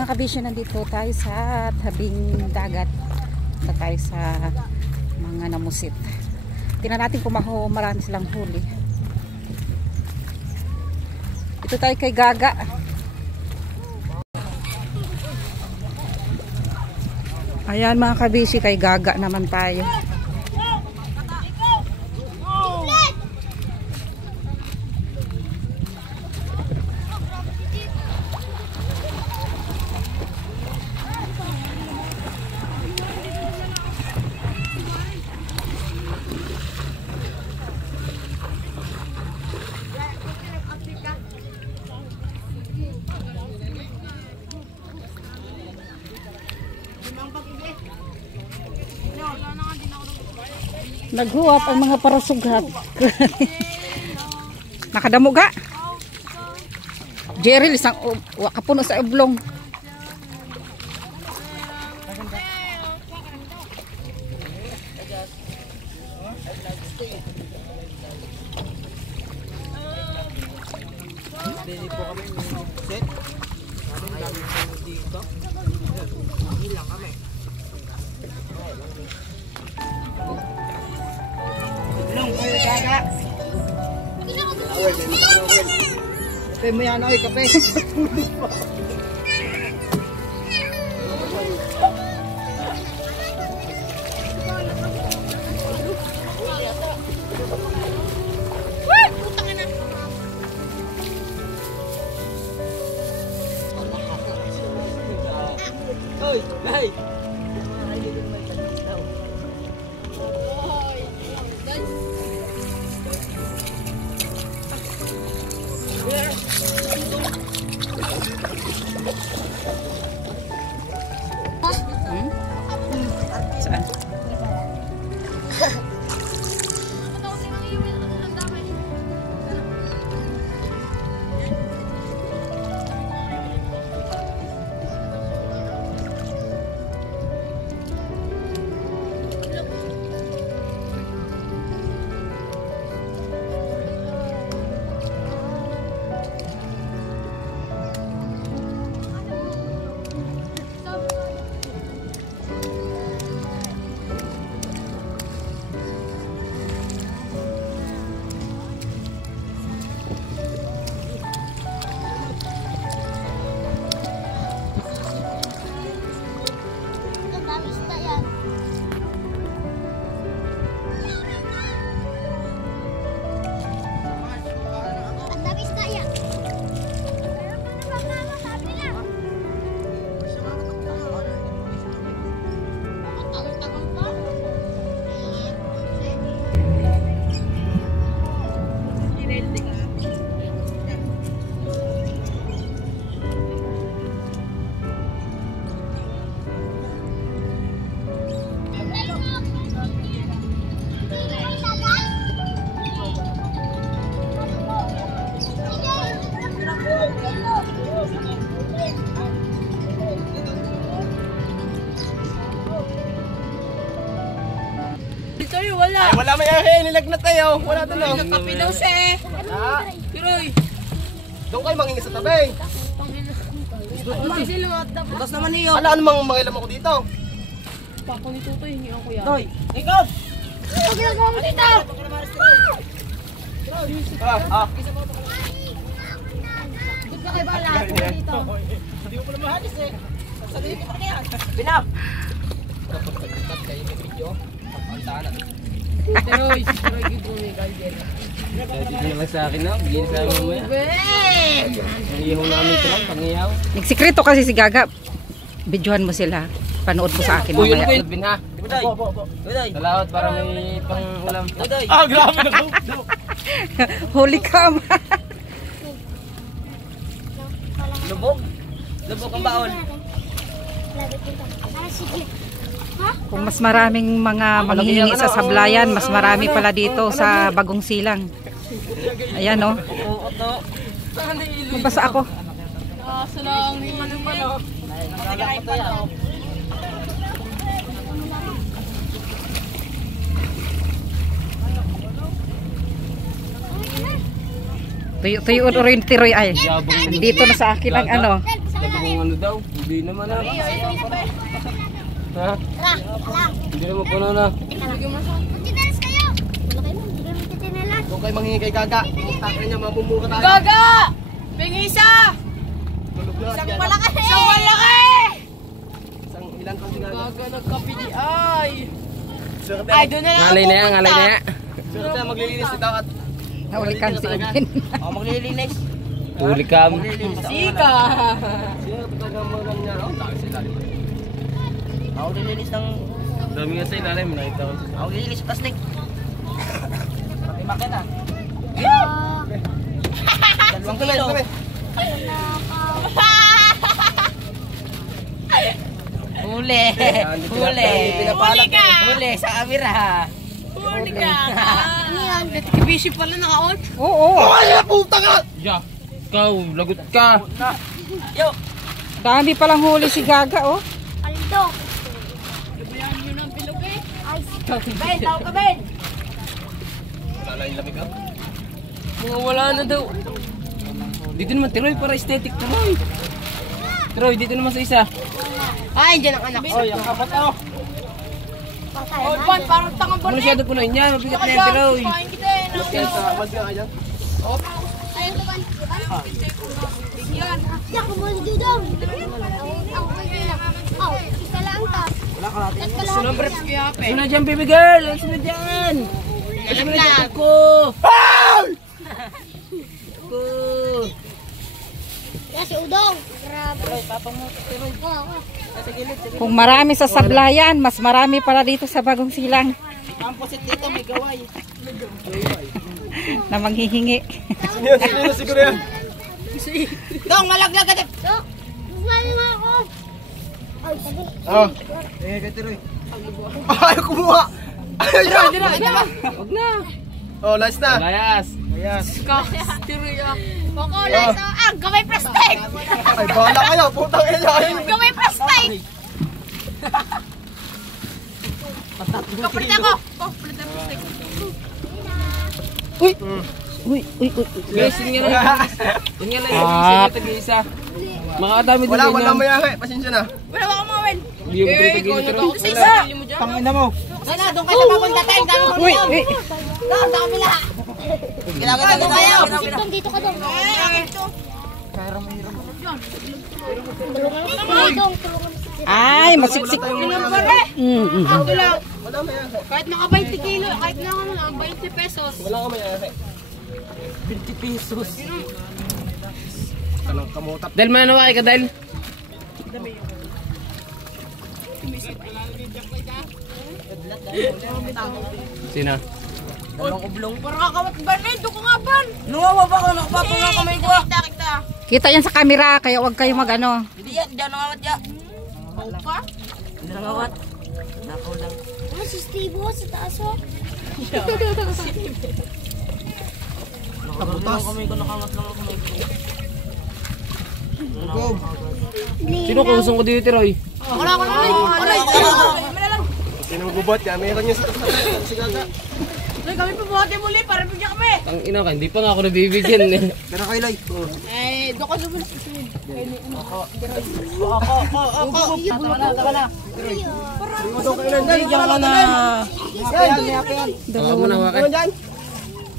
mga kabisyo, nandito tayo sa tabing dagat. Nandito tayo sa mga namusit. Tingnan natin kung marami silang huli. Ito tayo kay Gaga. Ayan mga kabisyo, kay Gaga naman tayo. Naghuwap ang mga parasughat. Nakadamo ga? Jerry, isang wakapuno sa ublong. Dili po kami set. Kami dito. Ilang kami. Long kayo Gaga. Away, kape mo yan, oy, kape. Oy, hey. Saan? Wala. Ay, wala may ahe, nilagnat tayo. Wala doon. Nagkapilaw siya eh. Piroy. Doon kayo mangingis sa tabi. Bukas naman niyo. Ano mang mangilam ako dito? Pako ni Tutoy, hindi ako yan. Toy, ikaw! Ano ginagawa mo dito? Dito ka kay Bala. Dito. Hindi ko pala mahalis eh. Sabihin ko na yan. Binap! Kapag nagkat kayo may video, pagpantanan. Piroy, Piroy, gibo may galgen. Dito naman sa akin na, bigyan sa amin mo yan. Nangiyaw namin ito lang, pangiyaw. Nagsikreto kasi si Gaga. Videohan mo sila. Panood mo sa akin mamaya. Uy, Binha. Uday. Uday. Dalawat para may pang-ulam. Uday. Ah, grabe na. Holy cow. Lubog. Lubog ang baon. Kung mas maraming mga manghihingi sa sablayan, mas marami pala dito sa Bagong Silang. Ayan o. Mabasa ako. Salang ni Manu Palo. Tuyo-tuyo rin tiroy ay. Dito na sa akin ang ano. kung ano daw. Hindi naman ah. Ha? Hindi naman puno na. Magtitinelas kayo. Wala kayo, hindi kayo magtitinelas. Kung kayo manghingi kay Gaga, takin niya, mabumura tayo. Gaga! Pingi isa! Tulog na. Isang malaki! Isang malaki! Isang ilan to si Gaga? Gaga nagkapili ay! Swerte. Ay, doon na lang Ngalay na yan, pupunta. ngalay na yan. Swerte, maglilinis ito at Nawalikam si Ubin. maglilinis. Huli kam. Sika! Sino talaga mo lang niya? Oh, dami sila. Ako nilinis ng... Dami nga sa ilalim, nakita ko. Ako nilinis plastic. Pati makina. Dalawang kilo. Huli! Huli! Huli ka! Huli sa kamera. Huli ka! Ano yan? Busy pala naka-on? Oo. Ya, ikaw, lagot ka. Yo! Dami palang huli si Gaga, oh. Aldo. Gabayaan nyo ng bilog eh. Ben, tawag ka Ben! Wala yung lamig ka? Mga wala na daw. Dito naman, Tiroy, para aesthetic, Tiroy. Tiroy, dito naman sa isa. Ay, dyan ang anak ko. Ang kapat ako. Oh, Juan, parang tangang Ano baril. masyado puno niya, mabigat na yan, Tiroy. Kain kita eh. Kaya sa mas ka dyan. Ayun ko ban. Yak mo dito daw. Ako kayo. Oh, isa lang ta. Wala ka natin. Sunod breath kaya pe. Sunod dyan, baby girl. Sunod dyan. Sunod dyan, ko. Ko. Kasi udong. Grabe. Oo. Kung marami sa Sablayan, mas marami para dito sa Bagong Silang Ang pusit dito may gaway. na manghihingi. Sino siguro yan? Dong, malaglag ka dito. Dok, gumaling mo ako. Ay, sabi. Oh. Kay Tiroy. Ayaw kumuha. Ayaw niya. Huwag na. Oh, last na. Layas. Layas. Tiruya. Pakulas. Ah, gamay plastic. Ay, bahala kayo. Putang ina. Gamay plastic. Kapalit ako. Kapalit ang plastic. Uy, uy, uy. Guys, yun nga lang. Yun nga lang yung isa na tag-iisa. Makakadami din Wala, yan. wala mayahe. Pasensya na. Wala ako mawin. Yung tag-iisa, Tiroy. Sa isa. Mo dyan. Pangina mo. Sana, doon kayo sa papunta tayo. Dami mo Uy, yun. uy. Doon, sa kabila. Ginagawa ko kayo. Dong, dito ka dong. Dong, tulungan mo si Ay, masiksik. Ito lang. Kahit naka 20 kilo, kahit naka 20 pesos. Wala ka mayahe. 20 pesos. Kanang kamutat. Dahil manawakay ka, dahil. Sino? Dalawang ublong. Parang kakawat ban eh. Doon ko nga ban. Nangawa ba ako? Nakapato nga kamay ko. Kita. Kita yan sa camera, kaya wag kayo magano. Hindi yan, hindi ako nangawat yan. Pau pa. Hindi nangawat. Nakaw lang. Ano si Steve sa taas oh? Nakabutas. Kamay ko, nakawat lang ako kamay ko. Sino kusong ko dito, Tiroy? Wala ko naman. Wala lang. Sino magbubot ka? Meron niya sa Gaga. Ay, kami pabuhati muli para bigyan kami. Ang ina ka, hindi pa nga ako nabibigyan eh. Pero kay Lai. Eh, doon ka naman. Diyan ka na. Tawag mo na wakay.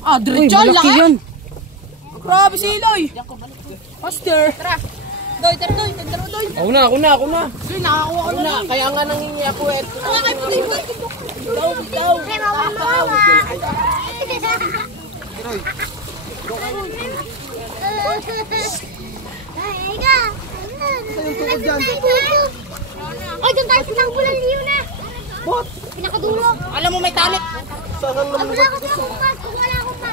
Ah, Uy, diretso. malaki Laki. yun. Grabe si Iloy. Master. Tara. Doy. Ako na. Doy, nakakuha ko na. Kaya nga nangingi ako eh. Hey, mama. Ay, ka. Ay, doon tayo sa bulan liyo na. Bot? Pinakadulo. Alam mo may talit. Wala ko sa kumpas. Wala ko pa.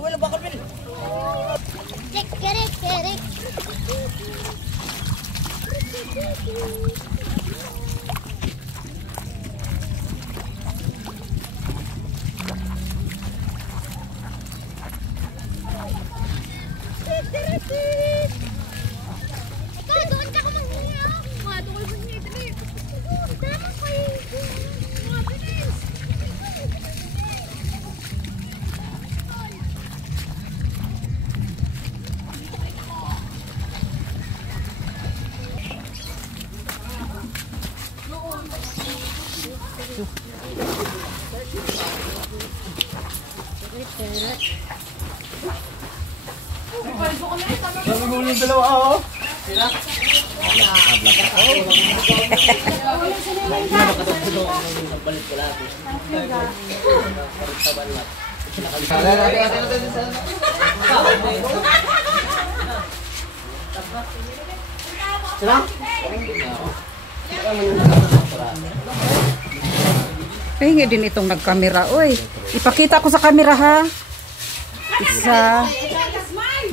Wala ba kalpil? Kerek. Ikaw, doon ka manghiya. Doon ka manghiya. Sabi mo yung dalawa ako. Pahingi din itong nagkamera. Uy, ipakita ko sa kamera ha. Isa.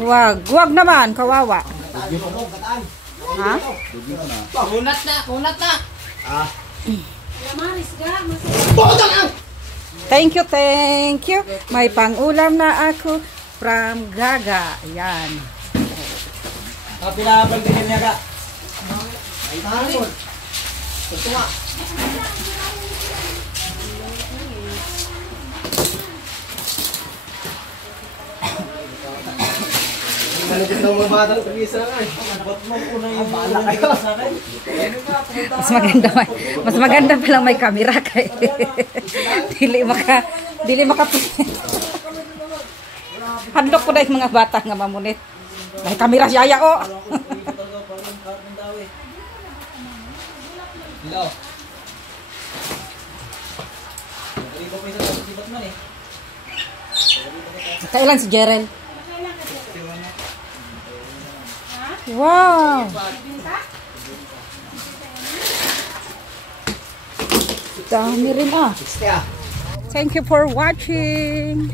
Wag naman, kawawa. Ha? Kunat na. Thank you. May pangulam na ako from Gaga. Ayan. Pinapag din niya ka. Ay, tahan. Ito nga. Managin daw mga batang pag-isa nga eh. Bala kayo sa akin. Mas maganda pa lang may kamera kay. dili maka handok ko na yung mga bata nga mamunit. May kamera siya ya oh. Hello. Ribo pa isa sa sibat man eh. Kailan si Jeren? Wow! Dami rin ah. Thank you for watching.